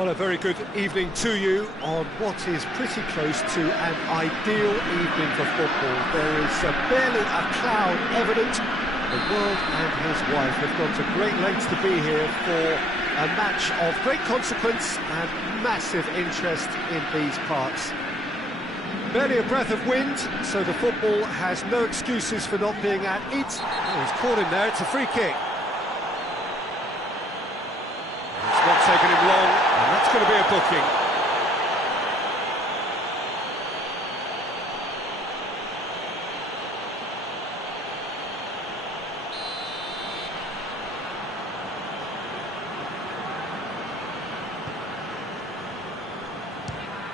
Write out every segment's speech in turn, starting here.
Well, a very good evening to you on what is pretty close to an ideal evening for football. There is barely a cloud evident. The world and his wife have gone to great lengths to be here for a match of great consequence and massive interest in these parts. Barely a breath of wind, so the football has no excuses for not being at it. Oh, he's caught him there, it's a free kick. It's not taken him long, and that's going to be a booking.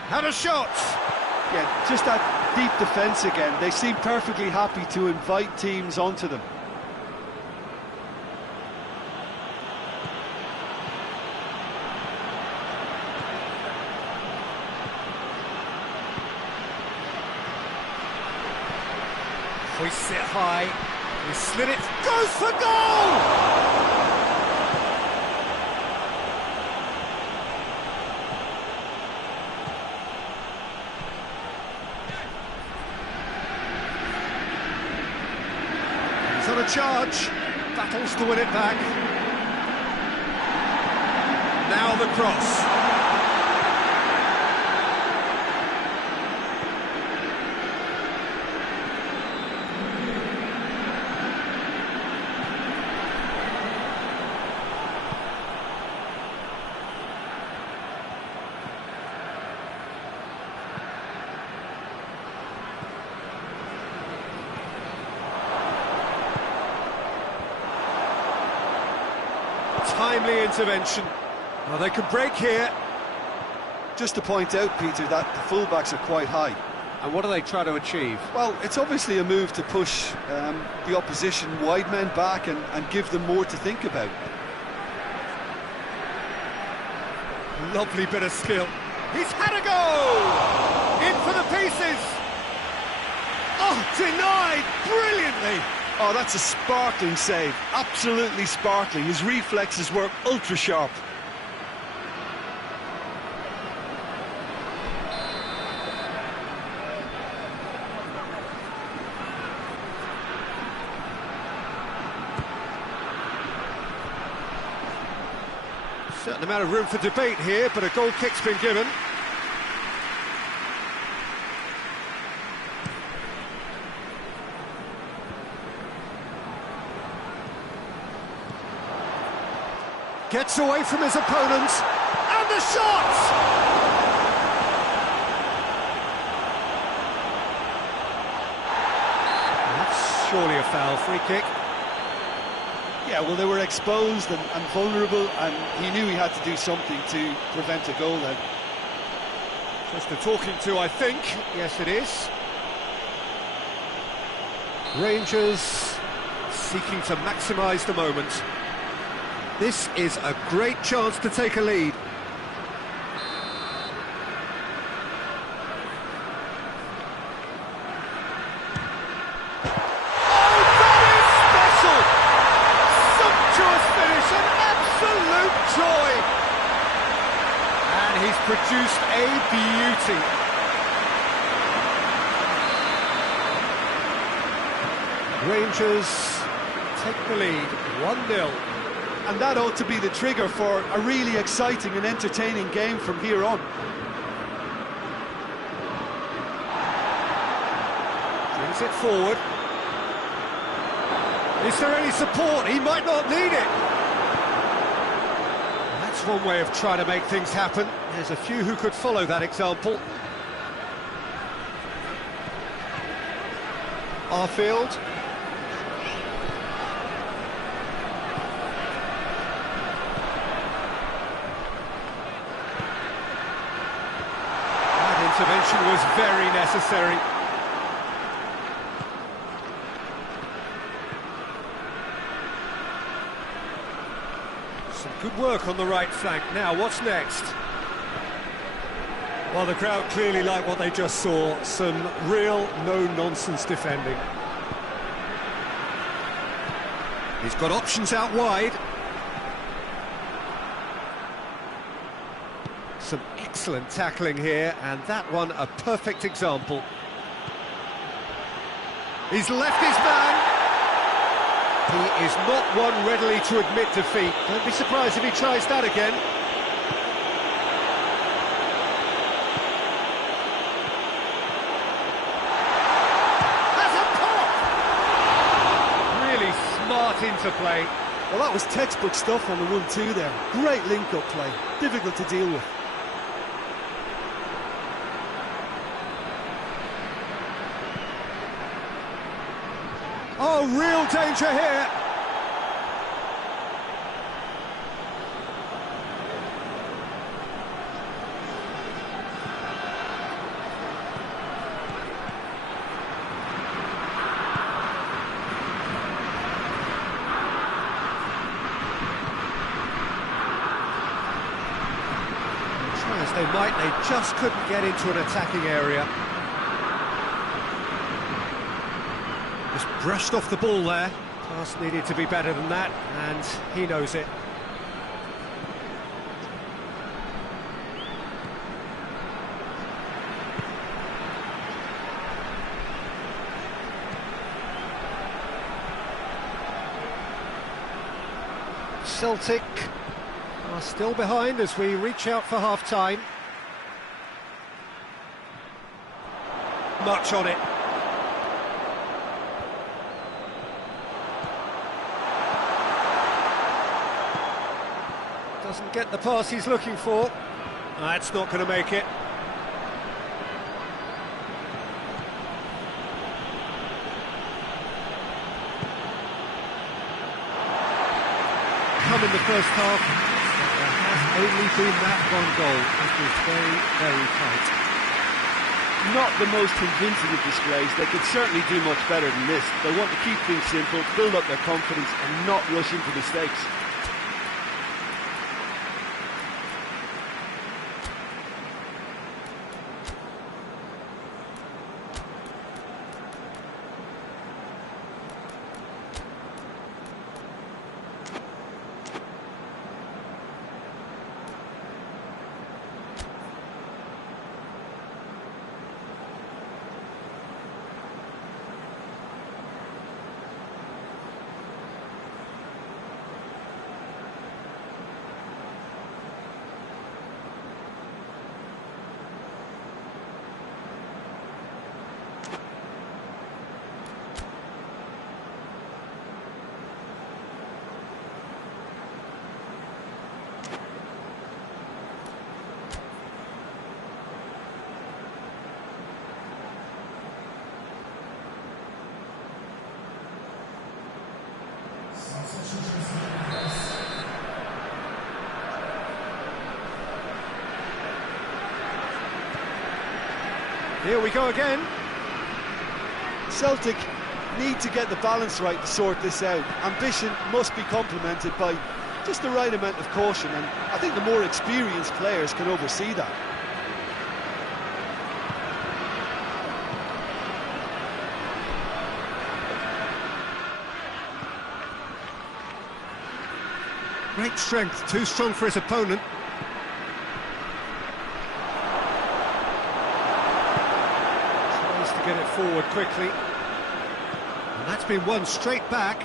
Had a shot! Yeah, just that deep defence again. They seem perfectly happy to invite teams onto them. Hoists it high, he slid it, goes for goal! He's on a charge, battles to win it back. Now the cross. Timely intervention. Well, they could break here. Just to point out, Peter, that the fullbacks are quite high. And what do they try to achieve? Well, it's obviously a move to push the opposition wide men back and give them more to think about. Lovely bit of skill. He's had a go! In for the pieces! Oh, denied brilliantly! Oh, that's a sparkling save. Absolutely sparkling. His reflexes were ultra sharp. Certain amount of room for debate here, but a goal kick's been given. Gets away from his opponent, and the shot! That's surely a foul, free kick. Yeah, well, they were exposed and vulnerable, and he knew he had to do something to prevent a goal then. Just a talking to, I think. Yes, it is. Rangers seeking to maximise the moment. This is a great chance to take a lead. Oh, that is special! Sumptuous finish, an absolute joy! And he's produced a beauty. Rangers take the lead, 1-0. And that ought to be the trigger for a really exciting and entertaining game from here on. Brings it forward. Is there any support? He might not need it. That's one way of trying to make things happen. There's a few who could follow that example. Arfield. Intervention was very necessary. Some good work on the right flank. Now, what's next? Well, the crowd clearly like what they just saw. Some real no-nonsense defending. He's got options out wide. Excellent tackling here, and that one a perfect example. He's left his man. He is not one readily to admit defeat. Don't be surprised if he tries that again. That's a pop! Really smart interplay. Well, that was textbook stuff on the 1-2 there. Great link-up play, difficult to deal with. Oh, real danger here. Try as they might, they just couldn't get into an attacking area. Just brushed off the ball there. Pass needed to be better than that, and he knows it. Celtic are still behind as we reach out for half-time. Much on it. Doesn't get the pass he's looking for. That's not going to make it. Come in the first half, there has only been that one goal. It was very, very tight. Not the most convincing of displays. They could certainly do much better than this. They want to keep things simple, build up their confidence and not rush into mistakes. Here we go again. Celtic need to get the balance right to sort this out. Ambition must be complemented by just the right amount of caution, and I think the more experienced players can oversee that. Great strength, too strong for his opponent. Tries to get it forward quickly. And that's been won straight back.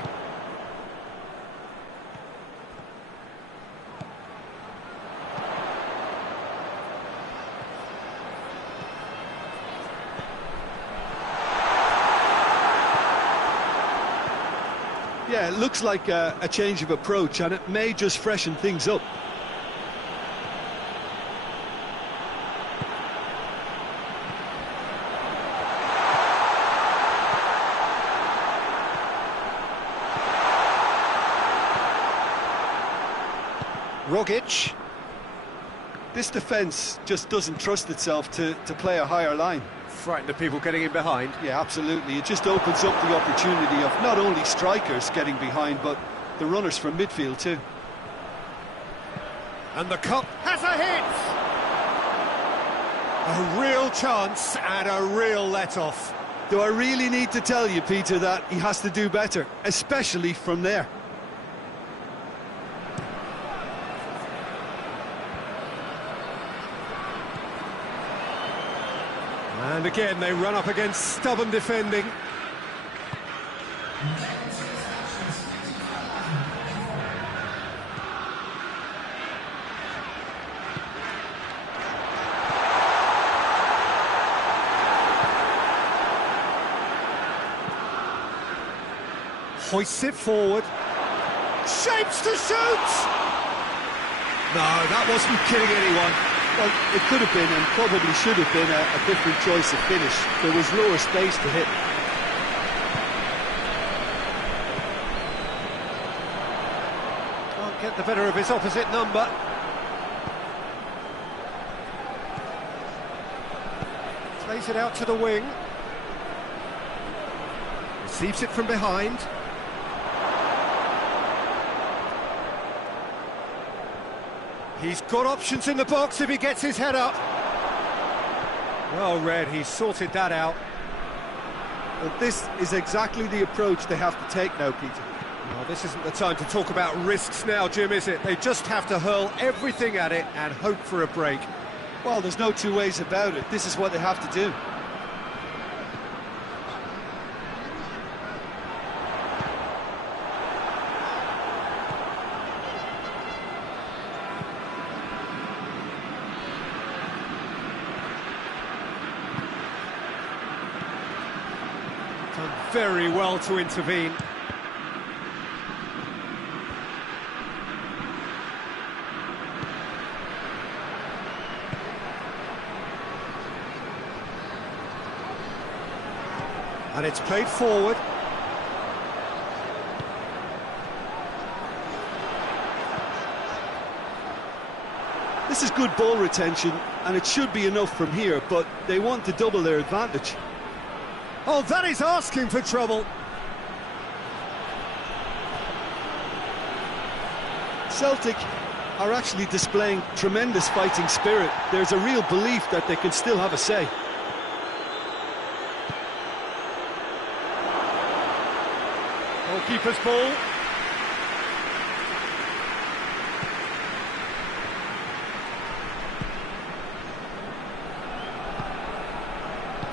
Yeah, it looks like a change of approach, and it may just freshen things up. Rogic. This defence just doesn't trust itself to play a higher line. Frightened of people getting in behind. Yeah, absolutely. It just opens up the opportunity of not only strikers getting behind, but the runners from midfield too. And the cup has a hit! A real chance and a real let-off. Do I really need to tell you, Peter, that he has to do better, especially from there? And again, they run up against stubborn defending. Hoists it forward. Shapes to shoot! No, that wasn't killing anyone. Well, it could have been and probably should have been a different choice of finish. There was lower space to hit. Can't get the better of his opposite number. Plays it out to the wing. Receives it from behind. He's got options in the box if he gets his head up. Well read, he's sorted that out. But this is exactly the approach they have to take now, Peter. Well, this isn't the time to talk about risks now, Jim, is it? They just have to hurl everything at it and hope for a break. Well, there's no two ways about it. This is what they have to do. Done very well to intervene. And it's played forward. This is good ball retention, and it should be enough from here, but they want to double their advantage. Oh, that is asking for trouble. Celtic are actually displaying tremendous fighting spirit. There's a real belief that they can still have a say. Goalkeeper's ball.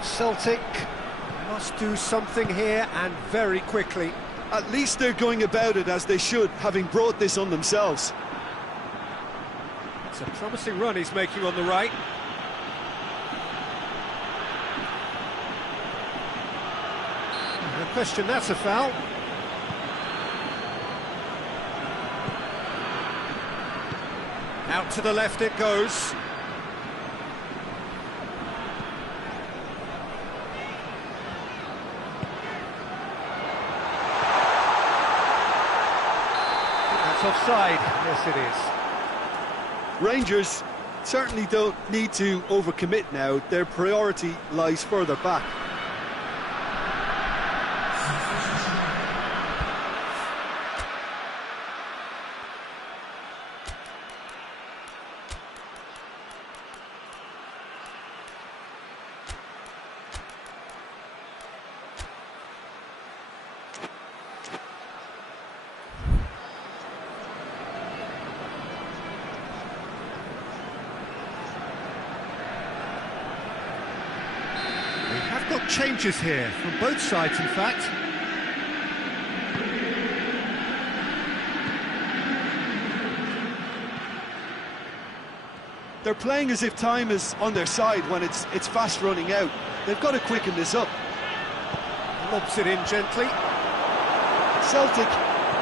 Celtic must do something here, and very quickly. At least they're going about it as they should, having brought this on themselves. It's a promising run he's making on the right. No question, that's a foul. Out to the left it goes. That's offside. Yes, it is. Rangers certainly don't need to overcommit now. Their priority lies further back. Got changes here from both sides, in fact. They're playing as if time is on their side when it's fast running out. They've got to quicken this up. Lobs it in gently. Celtic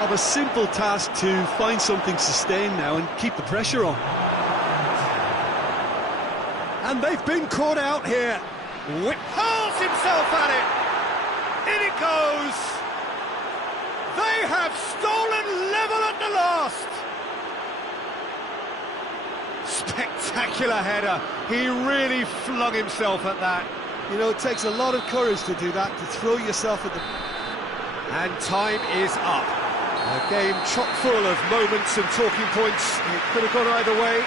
have a simple task to find something sustained now and keep the pressure on. And they've been caught out here. Whip hurls himself at it. In it goes. They have stolen level at the last. Spectacular header. He really flung himself at that. You know, it takes a lot of courage to do that, to throw yourself at the... And time is up. A game chock full of moments and talking points. It could have gone either way,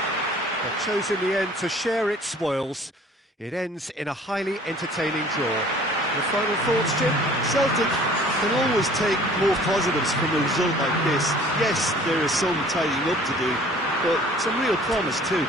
but chose in the end to share its spoils. It ends in a highly entertaining draw. Your final thoughts, Jim? Celtic can always take more positives from a result like this. Yes, there is some tidying up to do, but some real promise too.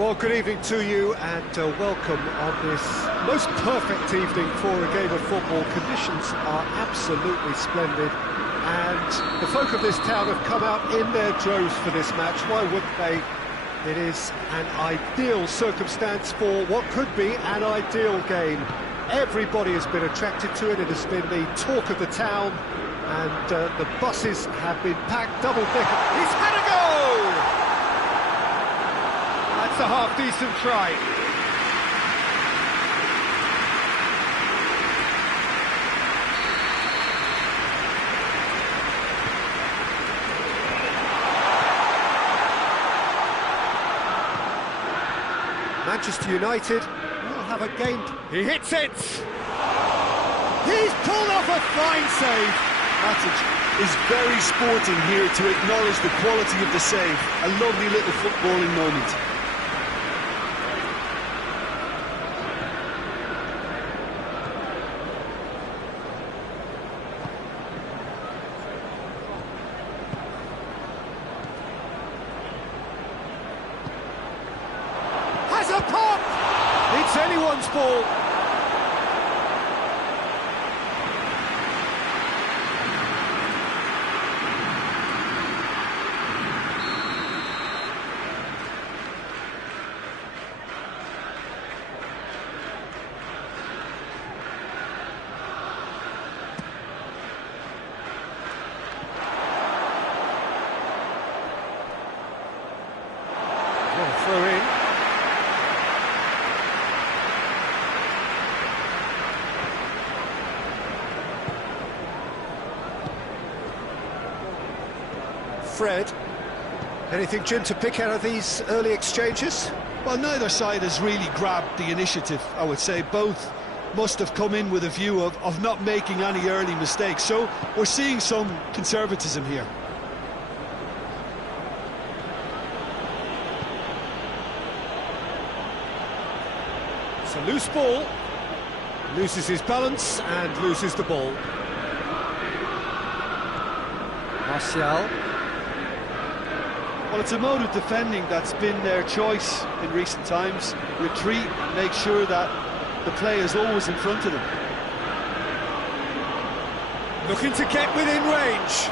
Well, good evening to you and welcome on this most perfect evening for a game of football. Conditions are absolutely splendid and the folk of this town have come out in their droves for this match. Why wouldn't they? It is an ideal circumstance for what could be an ideal game. Everybody has been attracted to it. It has been the talk of the town and the buses have been packed double-decker. He's had a go! That's a half-decent try. Manchester United will have a game. He hits it! He's pulled off a fine save. Matic is very sporting here to acknowledge the quality of the save. A lovely little footballing moment. Has a pop! It's anyone's ball. Throw in. Fred, anything, Jim, to pick out of these early exchanges? Well, neither side has really grabbed the initiative, I would say. Both must have come in with a view of not making any early mistakes. So we're seeing some conservatism here. It's a loose ball, loses his balance and loses the ball. Martial. Well, it's a mode of defending that's been their choice in recent times. Retreat, make sure that the play is always in front of them. Looking to get within range.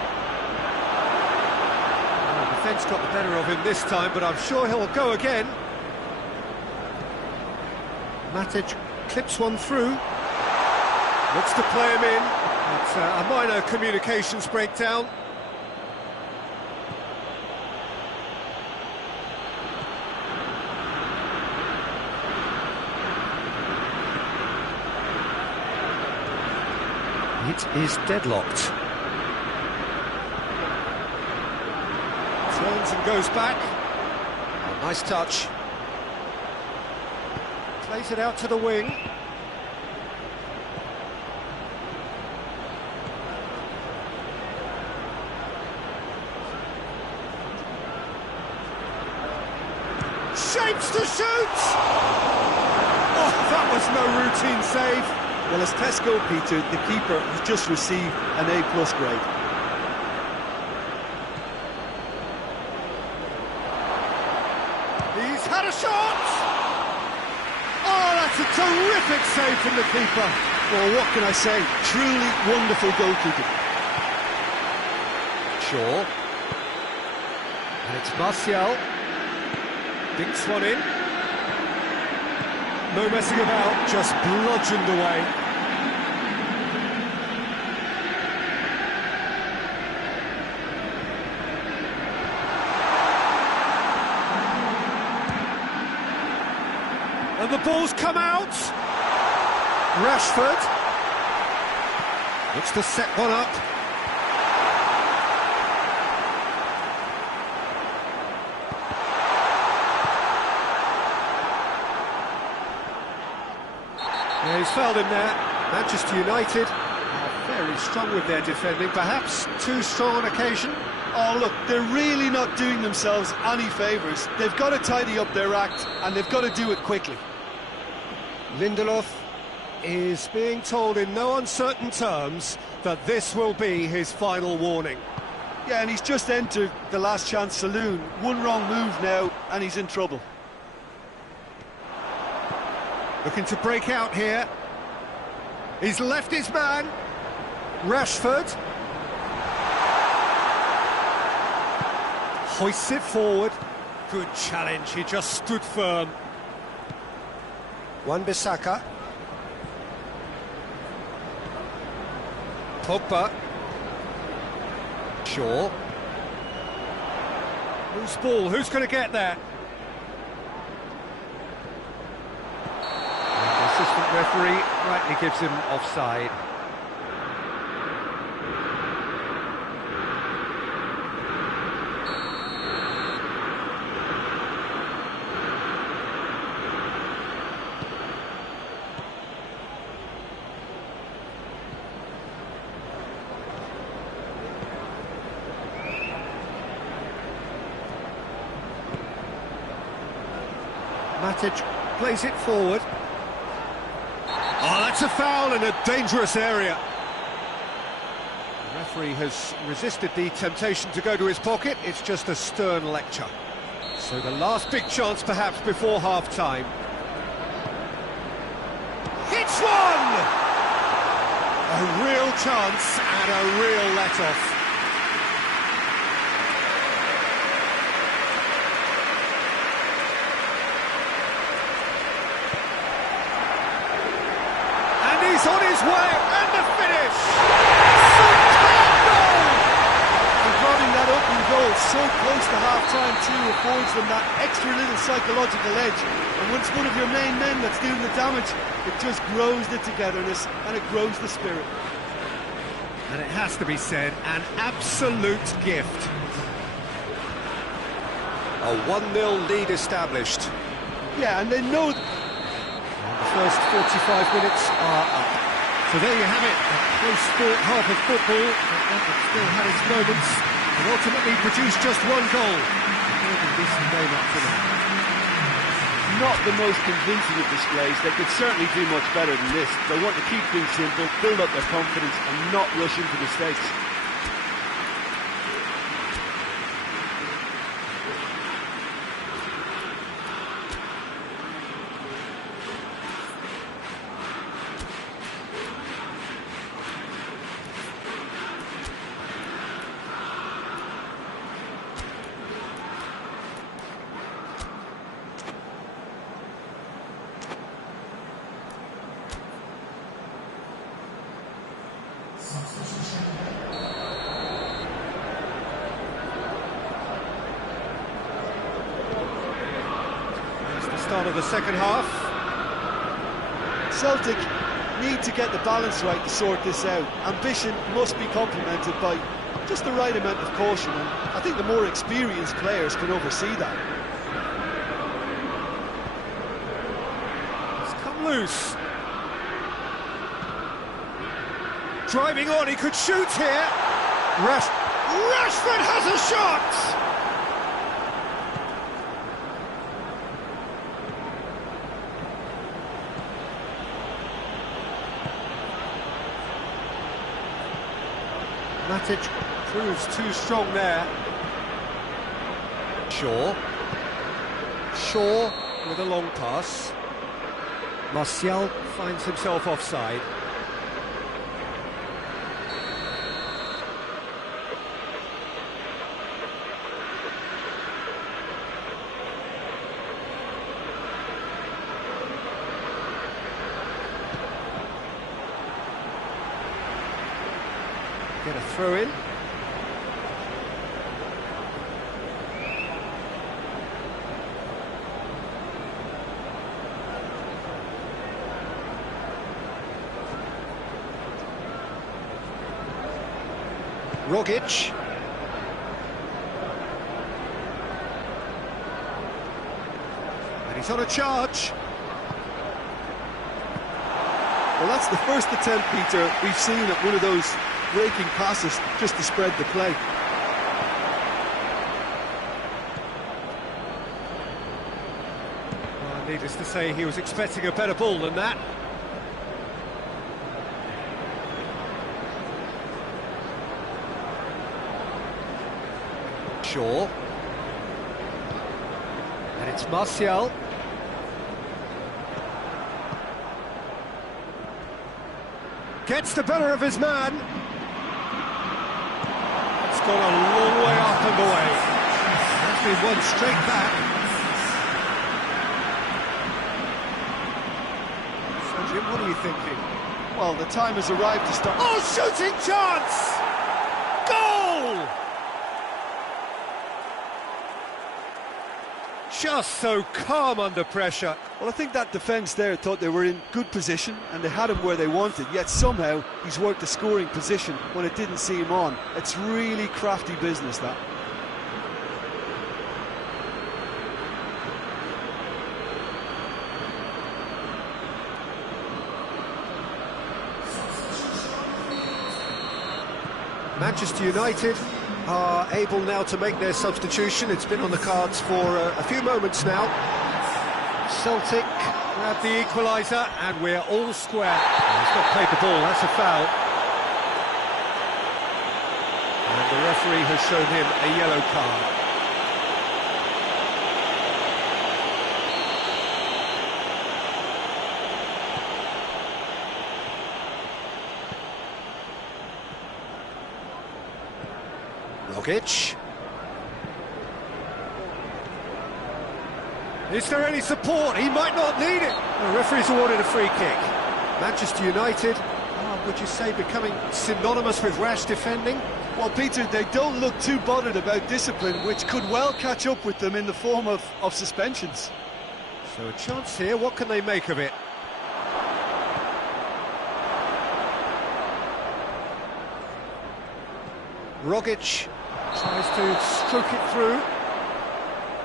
The defence got the better of him this time, but I'm sure he'll go again. Matic clips one through. Looks to play him in. It's a minor communications breakdown. It is deadlocked. Turns and goes back. Oh, nice touch. Plays it out to the wing. Shapes to shoot! Oh, that was no routine save. Well, as Tesco, Peter, the keeper has just received an A+ grade. He's had a shot! Oh, that's a terrific save from the keeper. Well, what can I say? Truly wonderful goalkeeping. Shaw. And it's Martial. Dinks one in. No messing about, just bludgeoned away. And the ball's come out. Rashford looks to set one up. Yeah, he's fouled him there. Manchester United are very strong with their defending, perhaps too strong on occasion. Oh, look, they're really not doing themselves any favours. They've got to tidy up their act, and they've got to do it quickly. Lindelof is being told in no uncertain terms that this will be his final warning. Yeah, and he's just entered the last chance saloon. One wrong move now, and he's in trouble. Looking to break out here. He's left his man. Rashford. Hoists it forward. Good challenge, he just stood firm. Wan-Bissaka. Pogba. Shaw. Loose ball, who's going to get there? And the assistant referee rightly gives him offside. Matic plays it forward. Oh, that's a foul in a dangerous area. The referee has resisted the temptation to go to his pocket. It's just a stern lecture. So the last big chance perhaps before half-time. It's one! A real chance and a real let-off. He's on his way, and the finish! Superb goal! And grabbing that opening goal so close to half-time too affords them that extra little psychological edge. And once one of your main men that's doing the damage, it just grows the togetherness and it grows the spirit. And it has to be said, an absolute gift. A 1-0 lead established. Yeah, and they know... The first 45 minutes are up. So there you have it, a close-fought half of football, but still had its moments, and ultimately produced just one goal. A decent game up to now. Not the most convincing of displays. They could certainly do much better than this. They want to keep things simple, build up their confidence, and not rush into mistakes. Start of the second half. Celtic need to get the balance right to sort this out. Ambition must be complemented by just the right amount of caution, and I think the more experienced players can oversee that. It's come loose. Driving on, he could shoot here. Rashford has a shot! Matic proves too strong there. Shaw with a long pass. Martial finds himself offside. Get a throw in. Rogic. And he's on a charge. Well, that's the first attempt, Peter, we've seen at one of those breaking passes just to spread the play. Well, needless to say, he was expecting a better ball than that. Shaw. And it's Martial. Gets the better of his man. It's gone a long way up and away. That's been won straight back. So Jim, what are you thinking? Well, the time has arrived to start. Oh, shooting chance! Goal! Just so calm under pressure. Well, I think that defence there thought they were in good position and they had him where they wanted, yet somehow he's worked the scoring position when it didn't see him on. It's really crafty business, that. Manchester United are able now to make their substitution. It's been on the cards for a few moments now. Celtic grab the equaliser and we're all square. He's not played the ball, that's a foul. And the referee has shown him a yellow card. Rogic. Is there any support? He might not need it. The referee's awarded a free kick. Manchester United, would you say, becoming synonymous with rash defending? Well, Peter, they don't look too bothered about discipline, which could well catch up with them in the form of suspensions. So a chance here, what can they make of it? Rogic tries to stroke it through.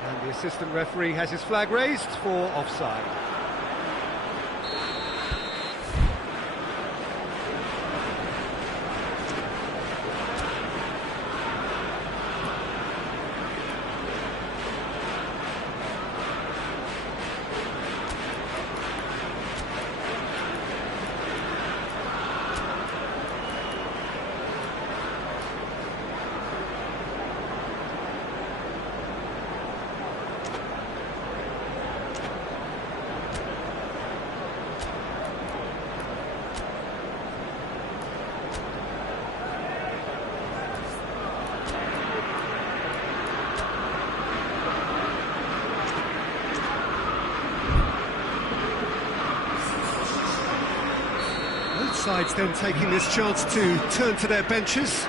And the assistant referee has his flag raised for offside. Sides then taking this chance to turn to their benches.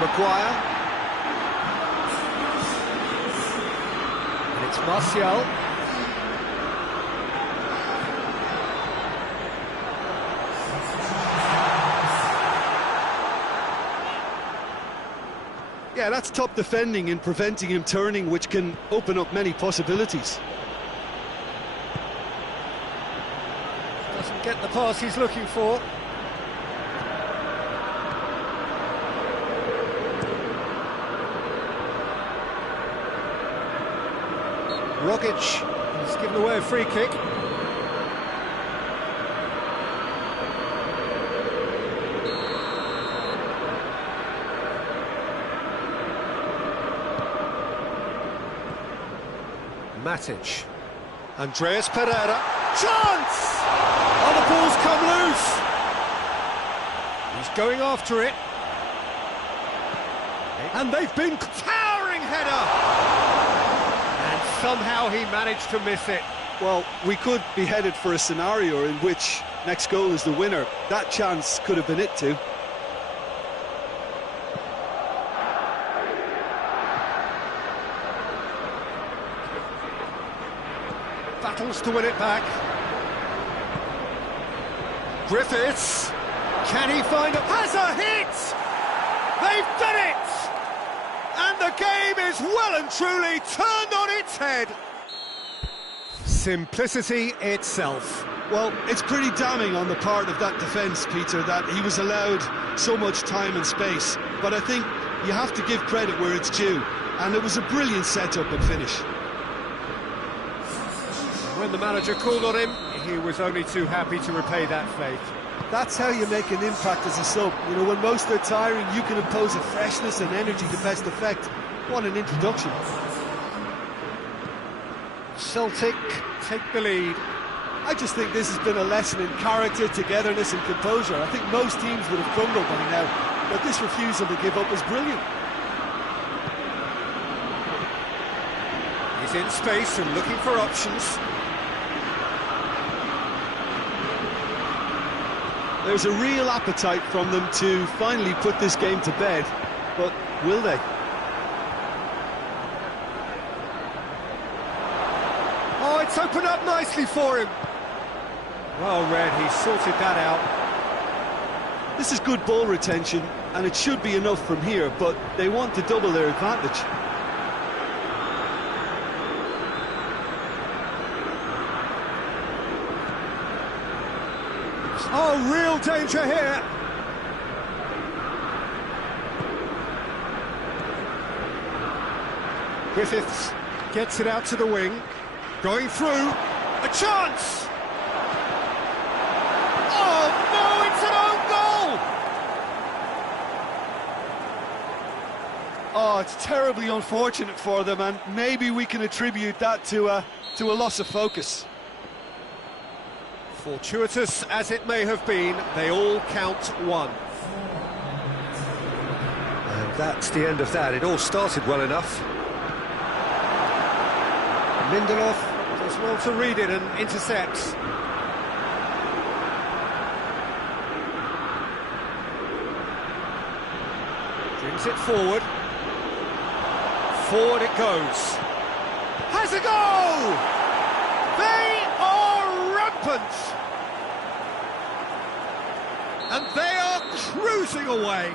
Maguire. And it's Martial. Yeah, that's top defending and preventing him turning, which can open up many possibilities. Doesn't get the pass he's looking for. Rogic has given away a free kick. Matic. Andreas Pereira. Chance! Oh, the ball's come loose. He's going after it. And they've been towering header. And somehow he managed to miss it. Well, we could be headed for a scenario in which next goal is the winner. That chance could have been it too. Battles to win it back. Griffiths, can he find a... has a hit! They've done it! And the game is well and truly turned on its head. Simplicity itself. Well, it's pretty damning on the part of that defence, Peter, that he was allowed so much time and space. But I think you have to give credit where it's due. And it was a brilliant set-up and finish. When the manager called on him, he was only too happy to repay that faith. That's how you make an impact as a sub. You know, when most are tiring, you can impose a freshness and energy to best effect. What an introduction. Celtic take the lead. I just think this has been a lesson in character, togetherness and composure. I think most teams would have crumbled by now, but this refusal to give up is brilliant. He's in space and looking for options. There's a real appetite from them to finally put this game to bed, but will they? Oh, it's opened up nicely for him. Well read, he sorted that out. This is good ball retention, and it should be enough from here, but they want to double their advantage. Oh, real danger here. Griffiths gets it out to the wing. Going through. A chance! Oh, no, it's an own goal! Oh, it's terribly unfortunate for them, and maybe we can attribute that to a loss of focus. Fortuitous as it may have been, they all count one. And that's the end of that. It all started well enough. Lindelof does well to read it and intercepts. Brings it forward. Forward it goes. Has a goal! They are rampant! And they are cruising away.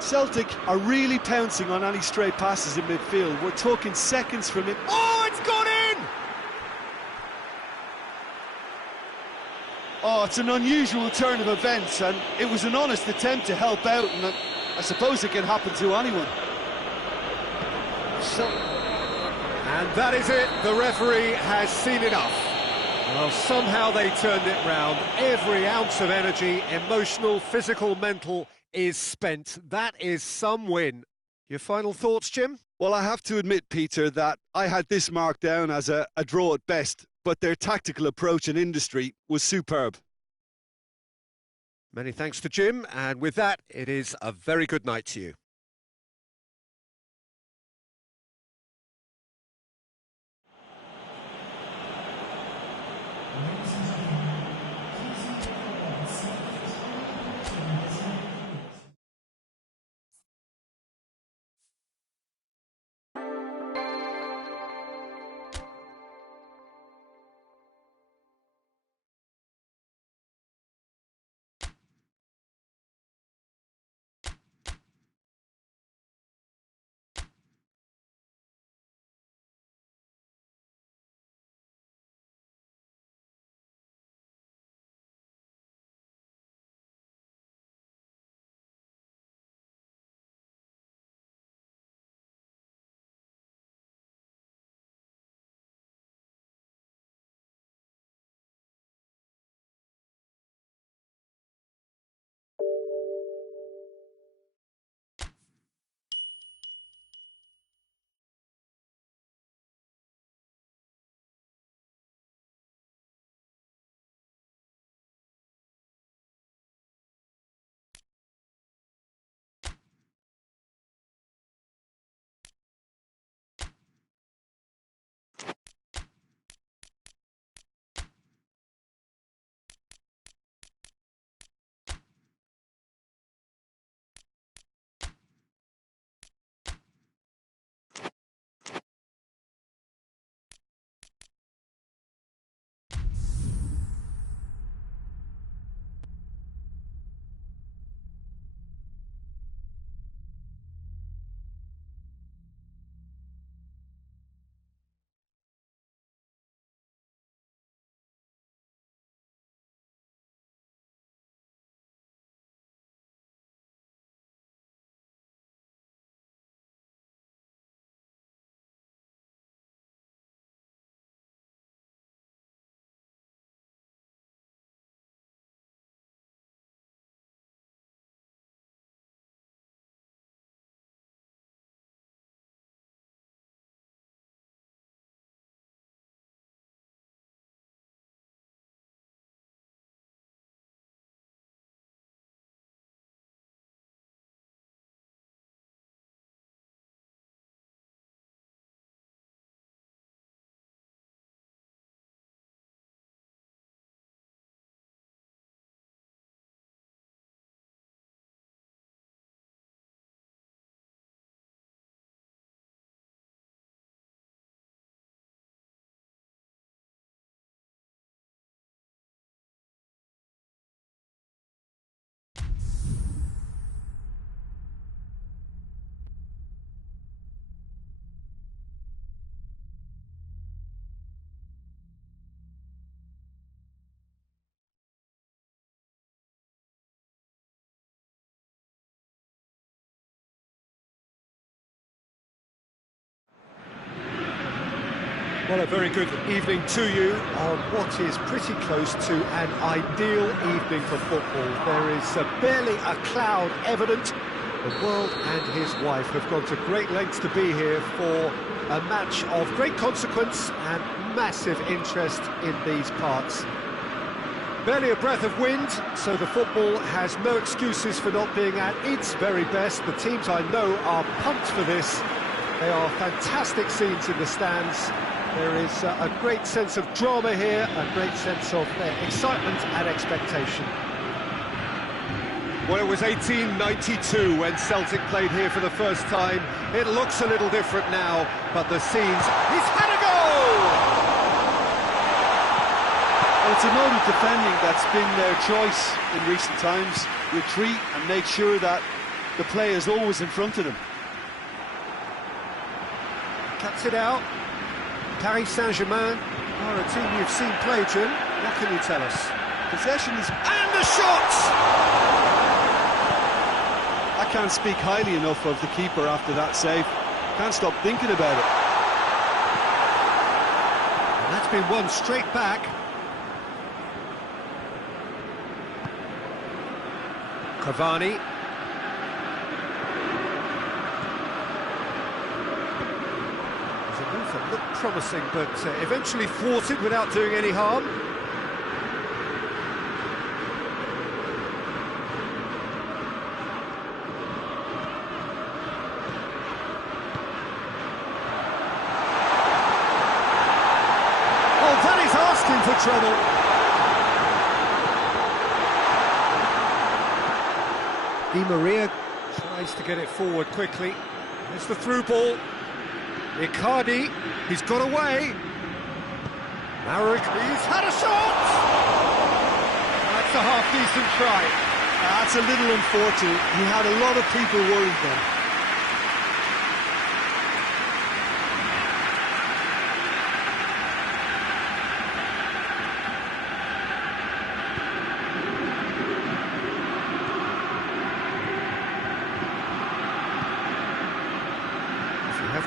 Celtic are really pouncing on any stray passes in midfield. We're talking seconds from it. Oh, it's gone in! Oh, it's an unusual turn of events, and it was an honest attempt to help out, and I suppose it can happen to anyone. And that is it. The referee has seen enough. Well, somehow they turned it round. Every ounce of energy, emotional, physical, mental, is spent. That is some win. Your final thoughts, Jim? Well, I have to admit, Peter, that I had this marked down as a draw at best, but their tactical approach and industry was superb. Many thanks to Jim, and with that, it is a very good night to you. Well, a very good evening to you on what is pretty close to an ideal evening for football. There is barely a cloud evident. The world and his wife have gone to great lengths to be here for a match of great consequence and massive interest in these parts. Barely a breath of wind, so the football has no excuses for not being at its very best. The teams I know are pumped for this. They are fantastic scenes in the stands. There is a great sense of drama here, a great sense of excitement and expectation. Well, it was 1892 when Celtic played here for the first time. It looks a little different now, but the scenes... He's had a goal! Well, it's a mode of defending that's been their choice in recent times. Retreat and make sure that the play is always in front of them. Cuts it out. Paris Saint-Germain are a team you've seen play, Jim. What can you tell us? Possession is... And the shot! I can't speak highly enough of the keeper after that save. Can't stop thinking about it. And that's been won straight back. Cavani. It looked promising, but eventually thwarted without doing any harm. Oh, that is asking for trouble. Di Maria tries to get it forward quickly. It's the through ball. Icardi, he's got away. Marek, he's had a shot! That's a half-decent try. That's a little unfortunate. He had a lot of people worried then.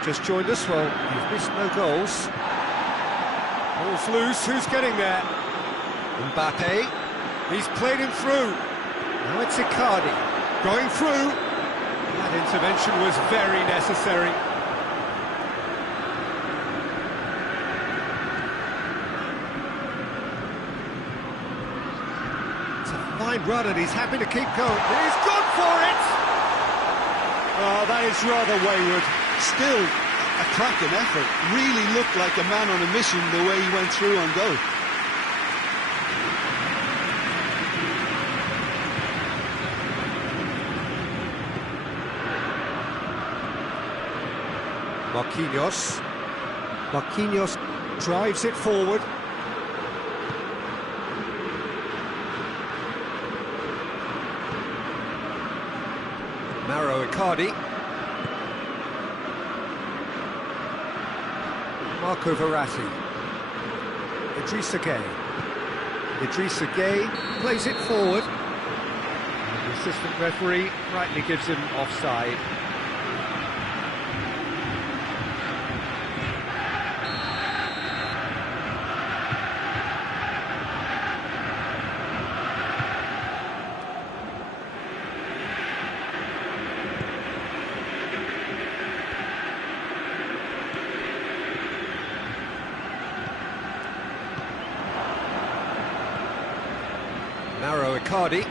Just joined us, well, you've missed no goals. Ball's loose, who's getting there? Mbappe, he's played him through. Now it's Icardi, going through. That intervention was very necessary. It's a fine run and he's happy to keep going. He's gone for it! Oh, that is rather wayward. Still a cracking effort. Really looked like a man on a mission the way he went through on goal. Marquinhos drives it forward. Mauro Icardi. Marco Verratti. Idrissa Gueye. Idrissa Gueye plays it forward. And the assistant referee rightly gives him offside. Mauro Icardi,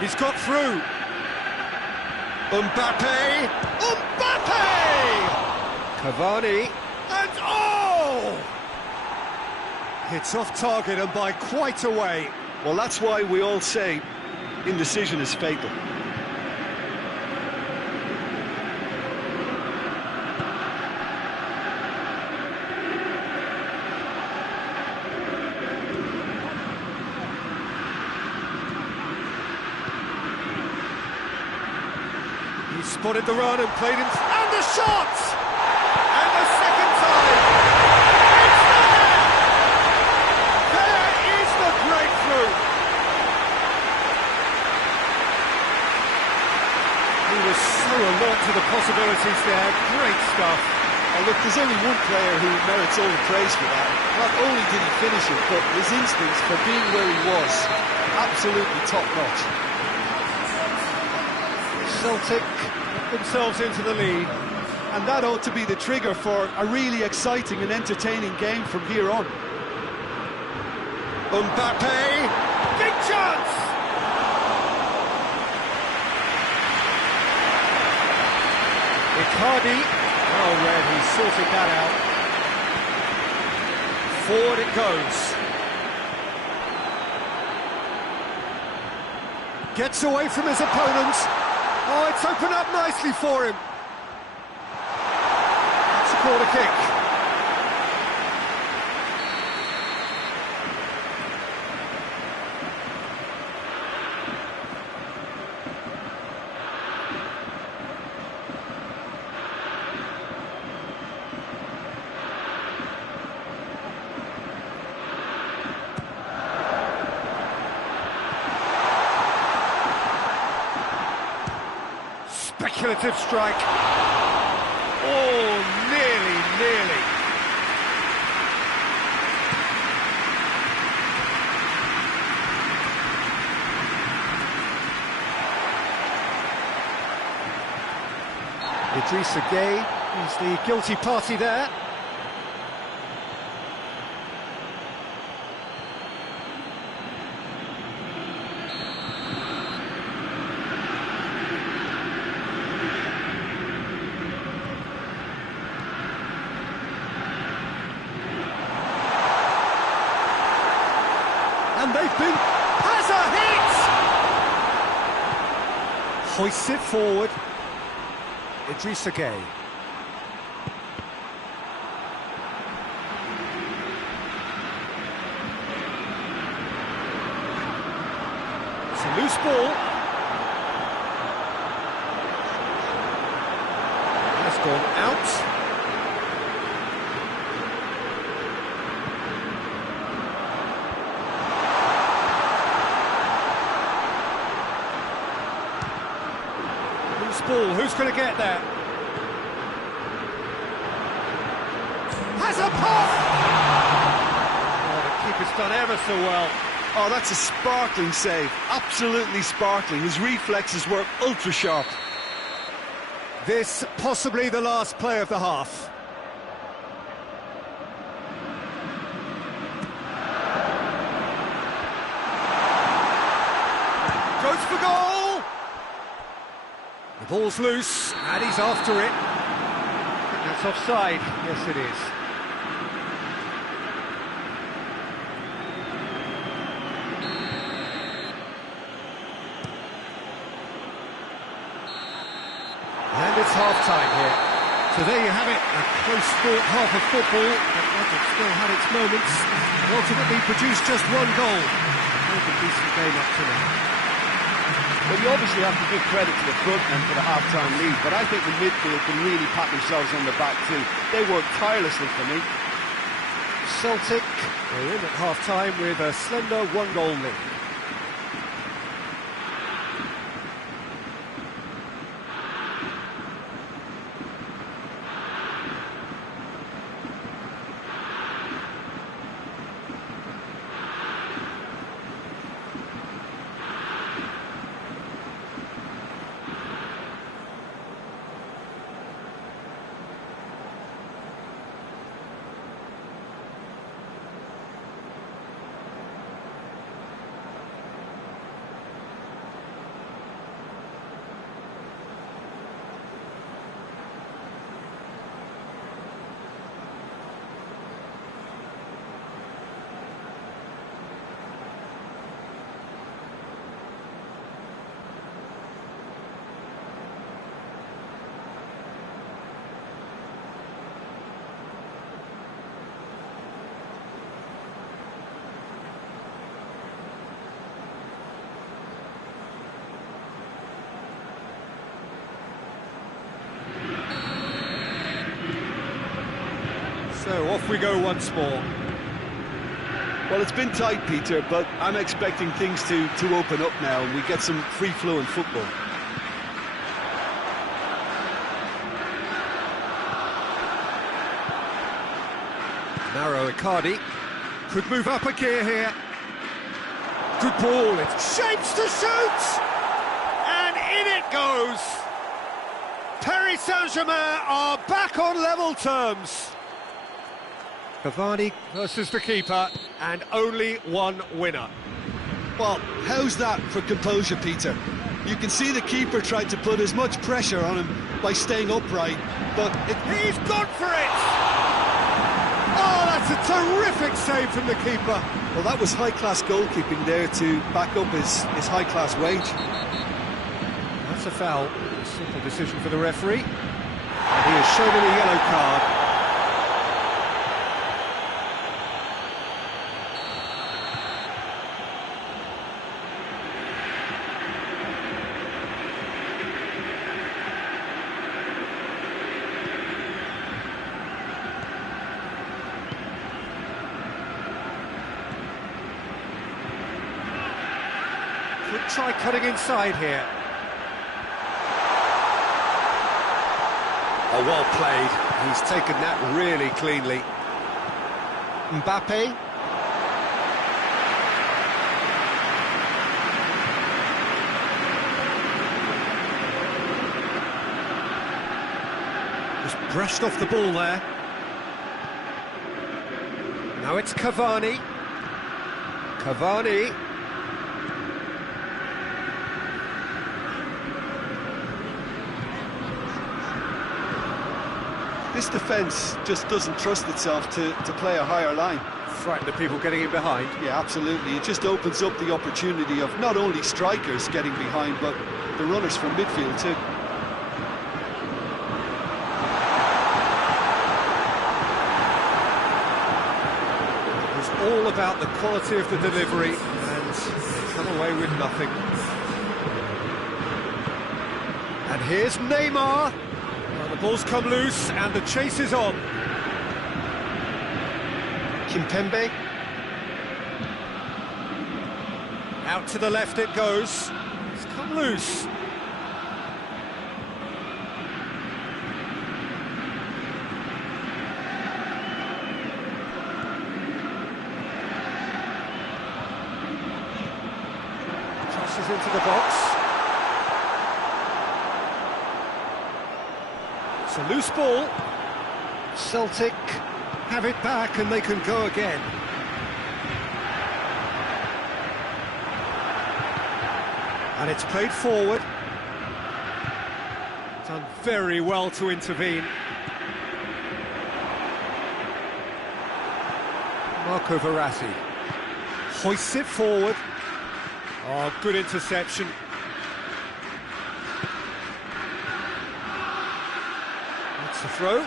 he's got through. Mbappe! Cavani, and oh! It's off target and by quite a way. Well, that's why we all say indecision is fatal. He spotted the run and played him, and the shot! And the second time! It's there! There is the breakthrough! He was so alert to the possibilities there, great stuff. Look, there's only one player who merits all the praise for that. Not only did he finish it, but his instincts for being where he was, absolutely top-notch. Celtic put themselves into the lead. And that ought to be the trigger for a really exciting and entertaining game from here on. Mbappe, big chance! Icardi, well read, he sorted that out. Forward it goes. Gets away from his opponent. Oh, it's opened up nicely for him. That's a corner kick. Speculative strike. Oh, nearly. Idrissa Gueye, he's the guilty party there. And they've been... has a hit! Hoists it forward. Idrissa Gueye. It's a loose ball. That's gone out. Ball, who's going to get there? Has a pop! Oh, the keeper's done ever so well. Oh, that's a sparkling save, absolutely sparkling. His reflexes were ultra sharp. This possibly the last play of the half. Goes for goal! The ball's loose, and he's after it. That's offside. Yes, it is. And it's half-time here. So there you have it, a close-fought half of football, but Magic still had its moments, and ultimately produced just one goal. A decent game up to now. Well, you obviously have to give credit to the front end for the half-time lead, but I think the midfield can really pat themselves on the back too. They worked tirelessly for me. Celtic are in at half-time with a slender one-goal lead. So off we go once more. Well, it's been tight, Peter, but I'm expecting things to open up now and we get some free-flowing football. Now Icardi could move up a gear here. Good ball, it shapes to shoot! And in it goes! Paris Saint-Germain are back on level terms. Cavani versus the keeper, and only one winner. Well, how's that for composure, Peter? You can see the keeper tried to put as much pressure on him by staying upright, but he's gone for it! Oh, that's a terrific save from the keeper. Well, that was high-class goalkeeping there to back up his high-class wage. That's a foul. A simple decision for the referee. And he has shown him a yellow card. Could try cutting inside here. Oh, well played. He's taken that really cleanly. Mbappe. Just brushed off the ball there. Now it's Cavani. Cavani. This defence just doesn't trust itself to play a higher line. Frighten the people getting in behind. Yeah, absolutely. It just opens up the opportunity of not only strikers getting behind, but the runners from midfield too. It was all about the quality of the delivery, and come away with nothing. And here's Neymar. Well, the ball's come loose, and the chase is on. Kimpembe. Out to the left it goes. It's come loose. Crosses into the box. It's a loose ball. Celtic have it back and they can go again. And it's played forward. Done very well to intervene. Marco Verratti hoists it forward. Oh, good interception. That's the throw.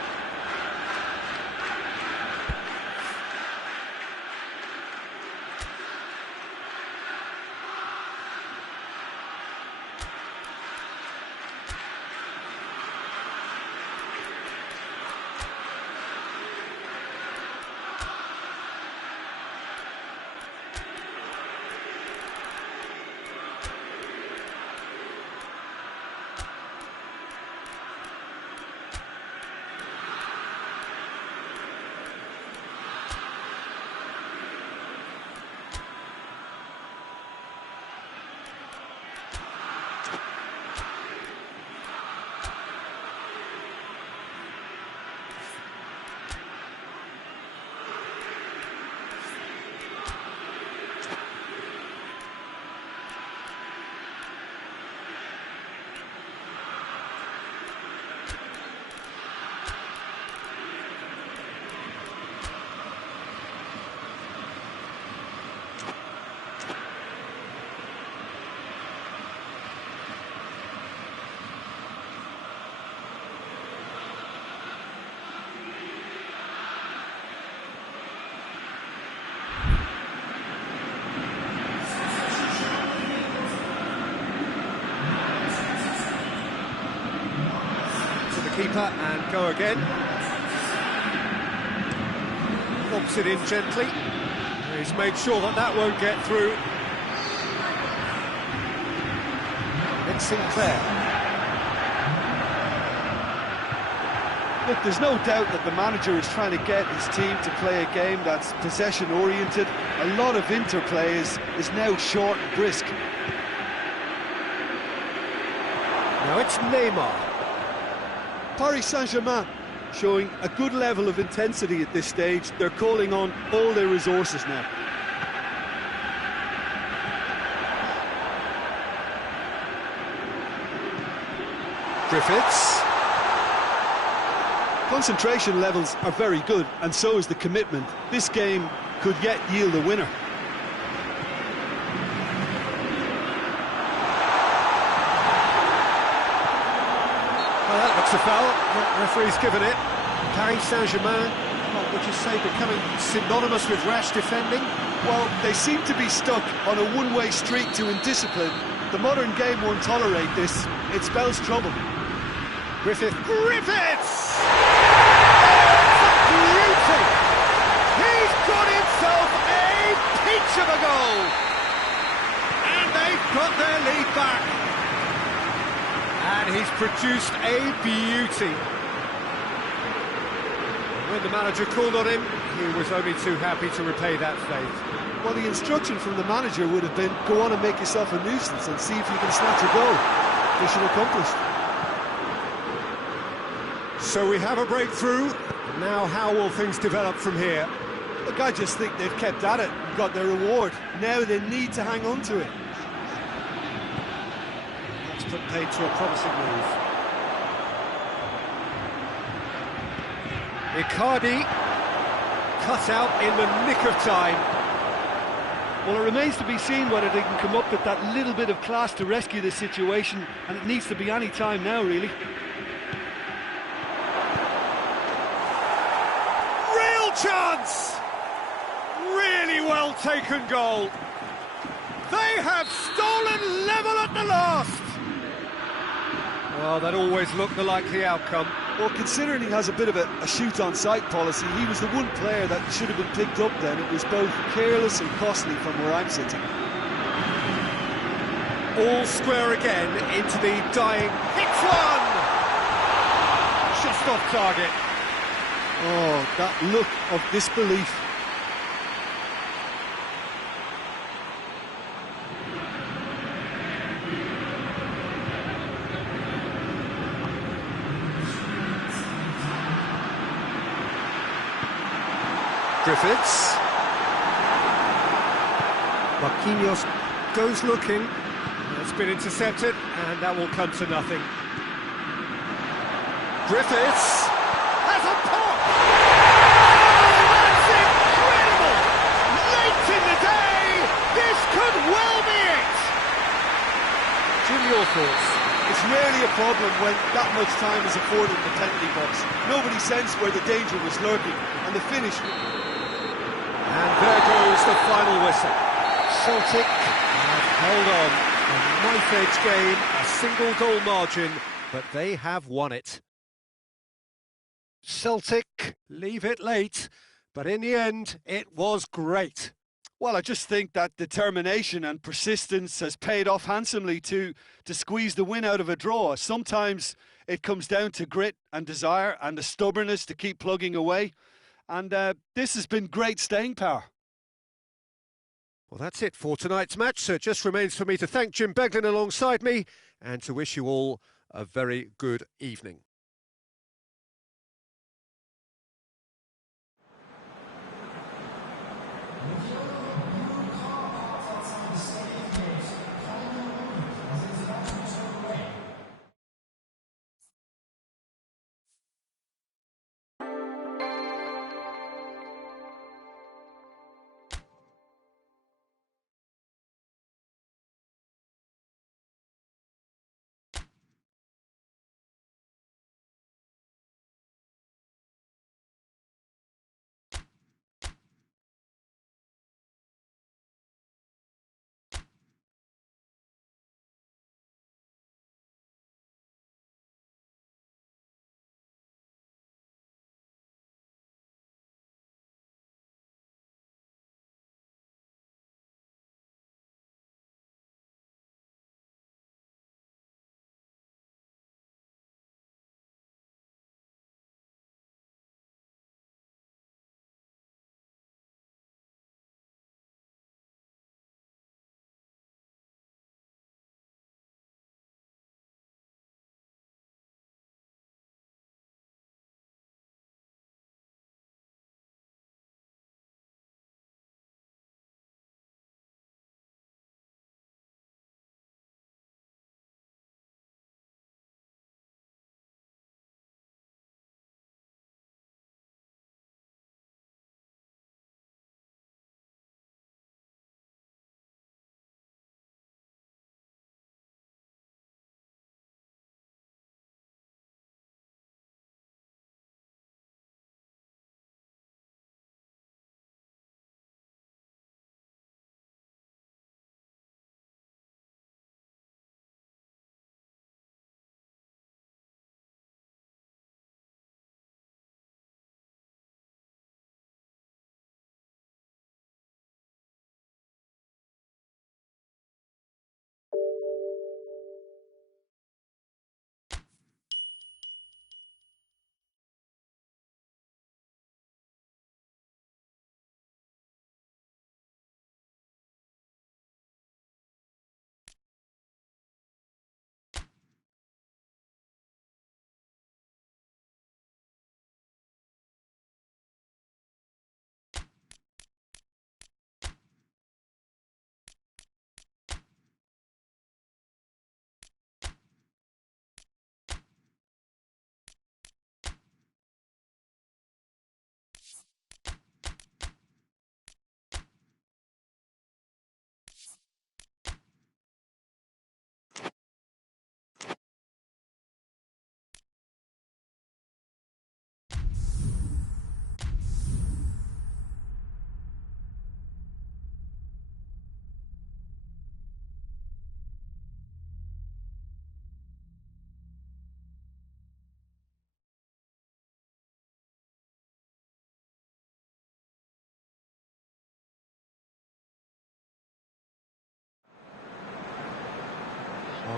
Keeper and go again. Lobs it in gently. He's made sure that that won't get through. It's Sinclair. Look, there's no doubt that the manager is trying to get his team to play a game that's possession-oriented. A lot of interplay is now short and brisk. Now it's Neymar. Paris Saint-Germain showing a good level of intensity at this stage. They're calling on all their resources now. Griffiths. Concentration levels are very good, and so is the commitment. This game could yet yield a winner. Well, that looks a foul. The referee's given it. Paris Saint-Germain, what would you say, becoming synonymous with rash defending? Well, they seem to be stuck on a one-way street to indiscipline. The modern game won't tolerate this. It spells trouble. Griffiths! Beauty! He's got himself a peach of a goal! And they've got their lead back. And he's produced a beauty. When the manager called on him, he was only too happy to repay that favour. Well, the instruction from the manager would have been, go on and make yourself a nuisance and see if you can snatch a goal. Mission accomplished. So we have a breakthrough. Now how will things develop from here? Look, I just think they've kept at it and got their reward. Now they need to hang on to it. That's put paid to a promising move. Icardi cut out in the nick of time. Well, it remains to be seen whether they can come up with that little bit of class to rescue this situation, and it needs to be any time now, really. Real chance! Really well taken goal. They have stolen level at the last. Well, that always looked the likely outcome. Well, considering he has a bit of a shoot-on-sight policy, he was the one player that should have been picked up then. It was both careless and costly from where I'm sitting. All square again into the dying. Hits one! Just off target. Oh, that look of disbelief. Griffiths. Marquinhos goes looking. It's been intercepted, and that will come to nothing. Griffiths has a pop! Oh, that's incredible! Late in the day, this could well be it! Jim, your thoughts? It's rarely a problem when that much time is afforded in the penalty box. Nobody sensed where the danger was lurking, and the finish. And there goes the final whistle. Celtic have held on. A knife-edge game, a single-goal margin, but they have won it. Celtic leave it late, but in the end, it was great. Well, I just think that determination and persistence has paid off handsomely to squeeze the win out of a draw. Sometimes it comes down to grit and desire and the stubbornness to keep plugging away. And this has been great staying power. Well, that's it for tonight's match, so it just remains for me to thank Jim Beglin alongside me and to wish you all a very good evening.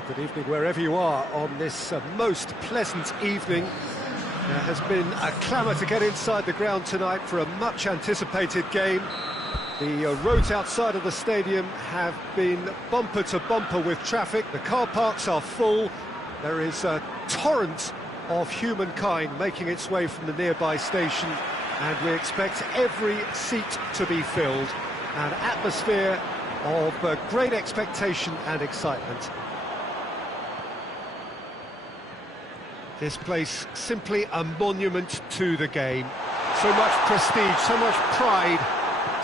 Good evening wherever you are on this most pleasant evening. There has been a clamour to get inside the ground tonight for a much anticipated game. The roads outside of the stadium have been bumper to bumper with traffic. The car parks are full. There is a torrent of humankind making its way from the nearby station, and we expect every seat to be filled. An atmosphere of great expectation and excitement. This place simply a monument to the game. So much prestige, so much pride,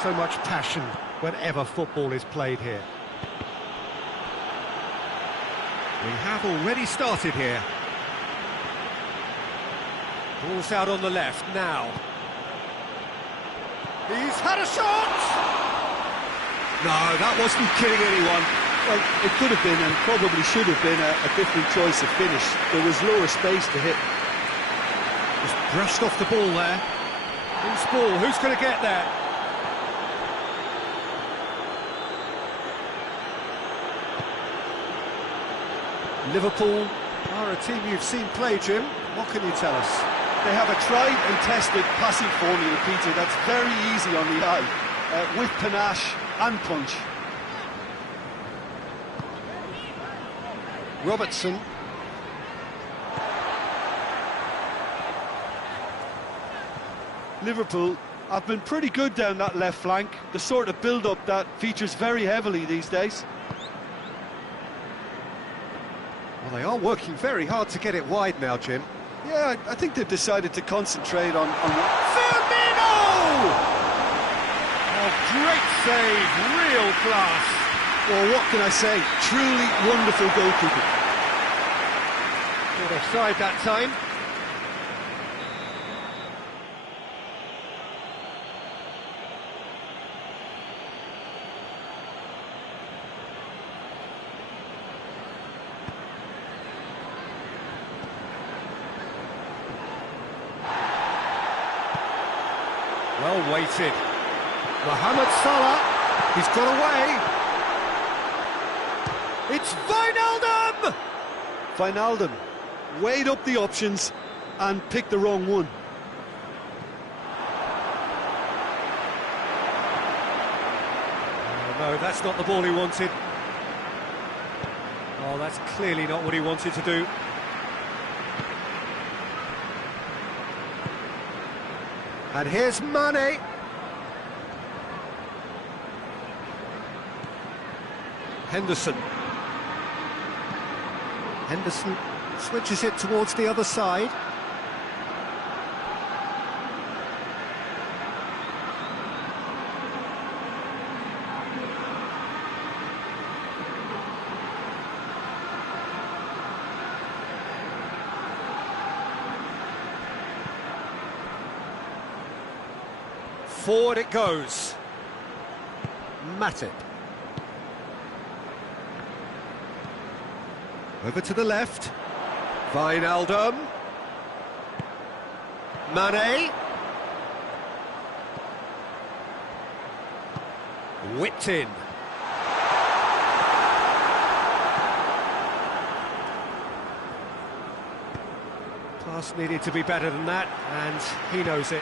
so much passion whenever football is played here. We have already started here. Ball's out on the left now. He's had a shot! No, that wasn't killing anyone. Well, it could have been and probably should have been a different choice of finish. There was lower space to hit. Just brushed off the ball there. Who's ball? Who's going to get there? Liverpool are a team you've seen play, Jim. What can you tell us? They have a tried and tested passing formula, Peter, that's very easy on the eye, with panache and punch. Robertson. Liverpool have been pretty good down that left flank, the sort of build-up that features very heavily these days. Well, they are working very hard to get it wide now, Jim. Yeah, I think they've decided to concentrate on... Firmino! Oh, great save, real class. Well, what can I say? Truly wonderful goalkeeping. Not offside that time. Well weighted. Mohamed Salah, he's got away. It's Wijnaldum! Wijnaldum weighed up the options and picked the wrong one. Oh, no, that's not the ball he wanted. Oh, that's clearly not what he wanted to do. And here's Mane. Henderson. Henderson switches it towards the other side. Forward it goes. Matip. Over to the left. Wijnaldum. Mane. Whipped in. Pass needed to be better than that, and he knows it.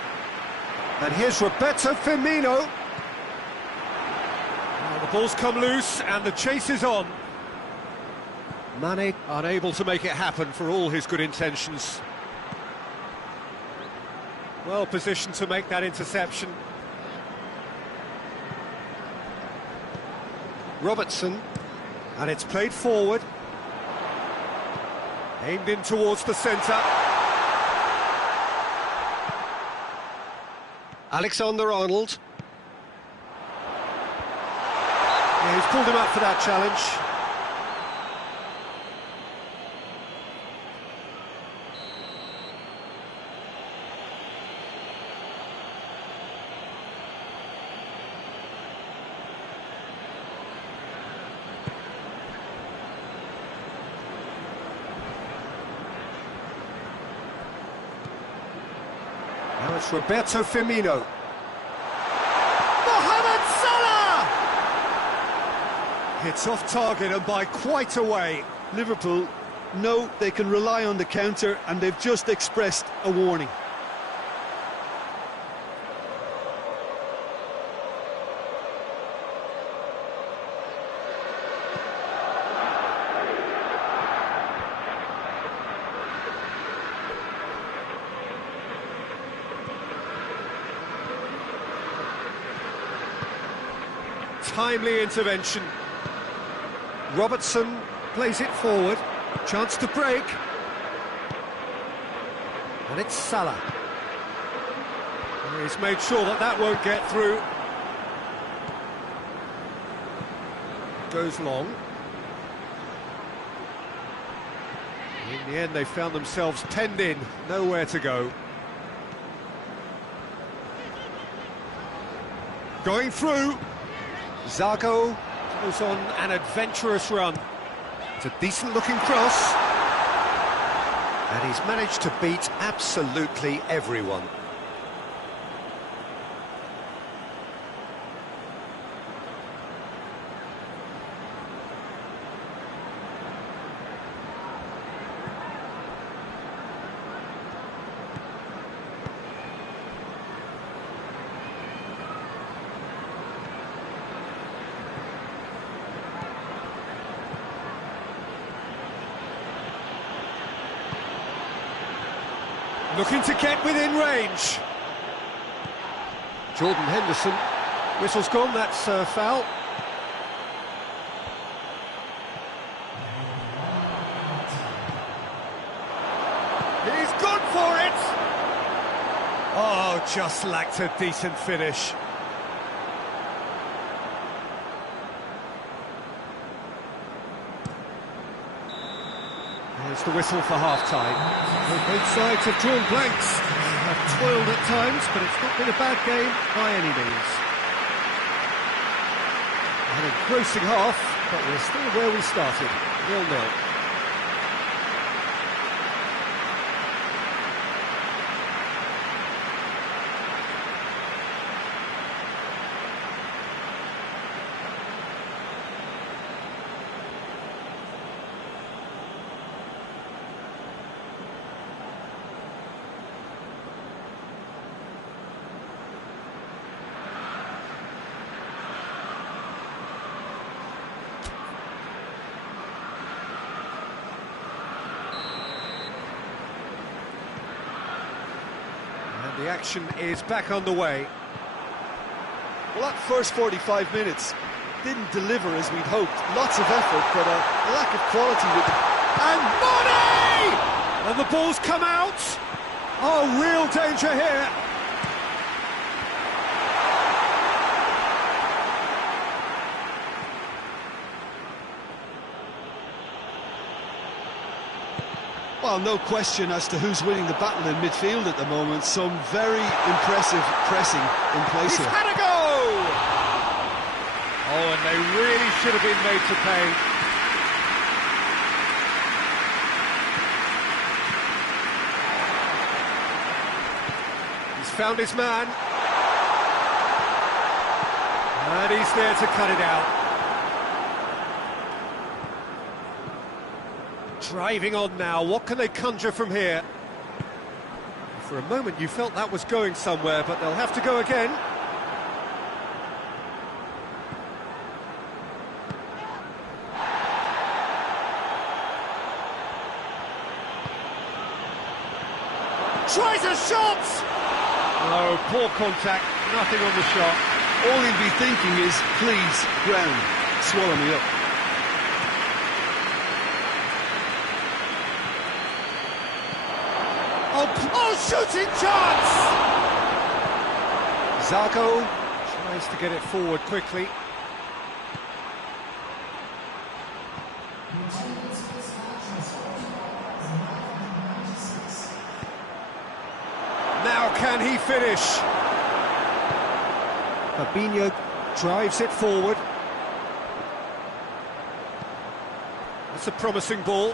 And here's Roberto Firmino. Well, the ball's come loose and the chase is on. Mane unable to make it happen for all his good intentions. Well positioned to make that interception. Robertson, and it's played forward. Aimed in towards the centre. Alexander-Arnold. Yeah, he's pulled him up for that challenge. Now it's Roberto Firmino. Mohamed Salah! Hits off target and by quite a way. Liverpool know they can rely on the counter, and they've just expressed a warning. Timely intervention. Robertson plays it forward. Chance to break. And it's Salah. He's made sure that that won't get through. Goes long. In the end, they found themselves penned in. Nowhere to go. Going through. Zarco goes on an adventurous run. It's a decent-looking cross. And he's managed to beat absolutely everyone. Looking to get within range. Jordan Henderson. Whistle's gone, that's a foul. He's gone for it! Oh, just lacked a decent finish. There's the whistle for half-time. Well, both sides have drawn blanks. They have toiled at times, but it's not been a bad game by any means. An engrossing half, but we're still where we started, 0-0. The action is back on the way. Well, that first 45 minutes didn't deliver as we'd hoped. Lots of effort, but a lack of quality with it. And Money! And the ball's come out. Oh, real danger here. Well, no question as to who's winning the battle in midfield at the moment. Some very impressive pressing in place He's here. had a go! Oh, and they really should have been made to pay. He's found his man. And he's there to cut it out. Driving on now, what can they conjure from here? For a moment you felt that was going somewhere, but they'll have to go again. Tries a shot! Oh, poor contact, nothing on the shot. All he'd be thinking is, please, ground, swallow me up. Oh, shooting chance! Zarco tries to get it forward quickly. Now can he finish? Fabinho drives it forward. That's a promising ball.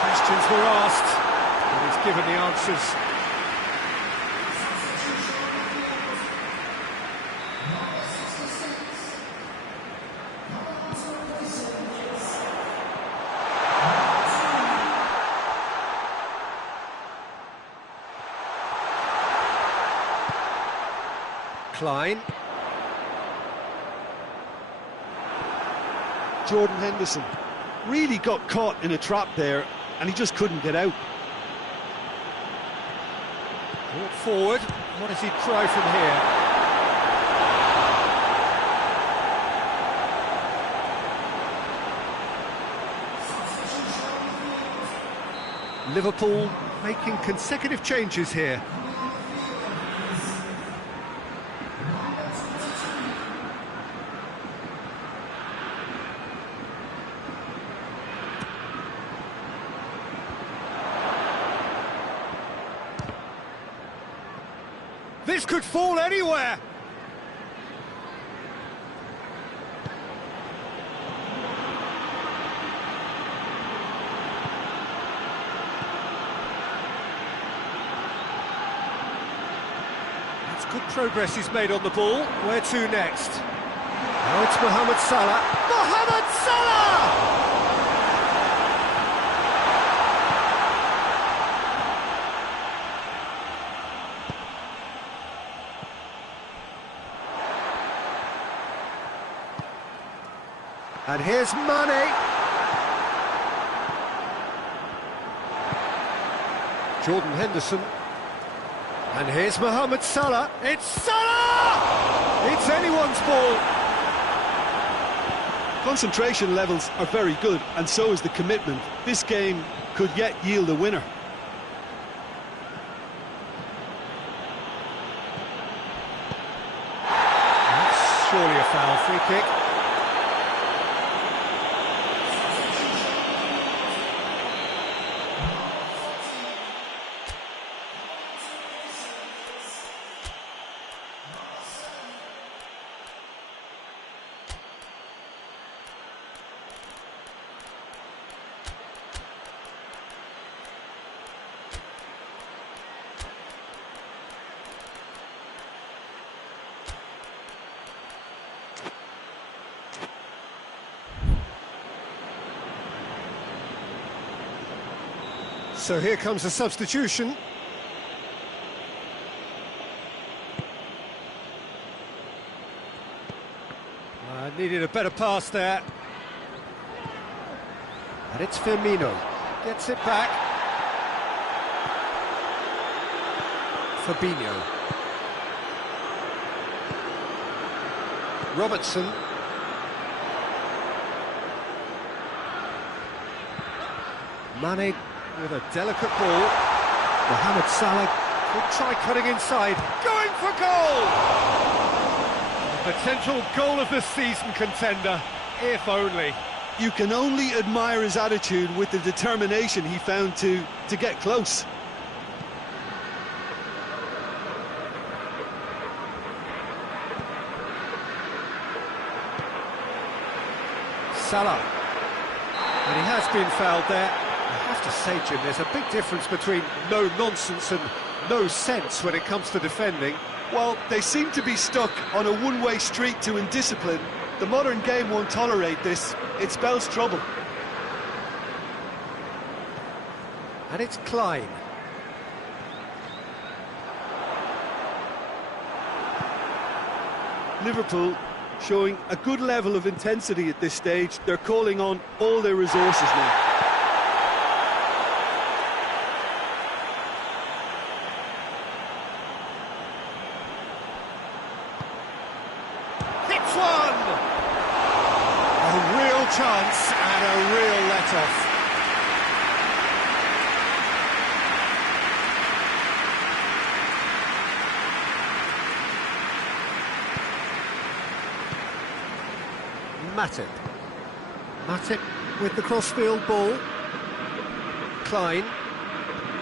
Questions were asked. He's given the answers. Klein. Jordan Henderson really got caught in a trap there, and he just couldn't get out. Brought forward. What does he try from here? Liverpool making consecutive changes here. This could fall anywhere. That's good progress he's made on the ball. Where to next? Now it's Mohamed Salah. Mohamed Salah! And here's Mane. Jordan Henderson. And here's Mohamed Salah. It's Salah! It's anyone's ball. Concentration levels are very good, and so is the commitment. This game could yet yield a winner. That's surely a foul. Free kick. So here comes a substitution. Needed a better pass there. And it's Firmino. Gets it back. Fabinho. Robertson. Mane with a delicate ball. Mohamed Salah could try cutting inside. Going for goal! Potential goal of the season contender, if only. You can only admire his attitude with the determination he found to get close. Salah. And he has been fouled there. I have to say, Jim, there's a big difference between no nonsense and no sense when it comes to defending. Well, they seem to be stuck on a one-way street to indiscipline. The modern game won't tolerate this. It spells trouble. And it's Klein. Liverpool showing a good level of intensity at this stage. They're calling on all their resources now. Hits one! A real chance and a real let-off. Matip with the crossfield ball. Klein.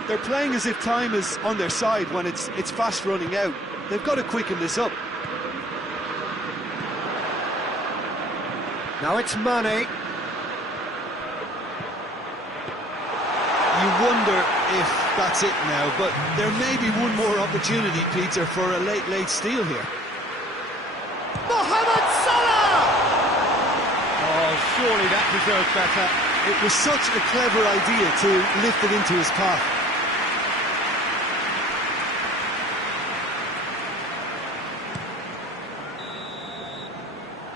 They're playing as if time is on their side when it's fast running out. They've got to quicken this up. Now it's Mane. You wonder if that's it now, but there may be one more opportunity, Peter, for a late steal here. Mohamed Salah! Oh, surely that deserved better. It was such a clever idea to lift it into his path.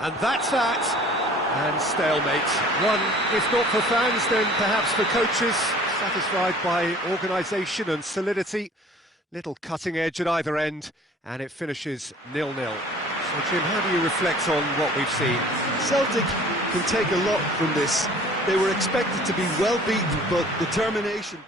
And that's that. And stalemate. One, if not for fans, then perhaps for coaches, satisfied by organisation and solidity. Little cutting edge at either end, and it finishes 0-0. So, Jim, how do you reflect on what we've seen? Celtic can take a lot from this. They were expected to be well beaten, but determination...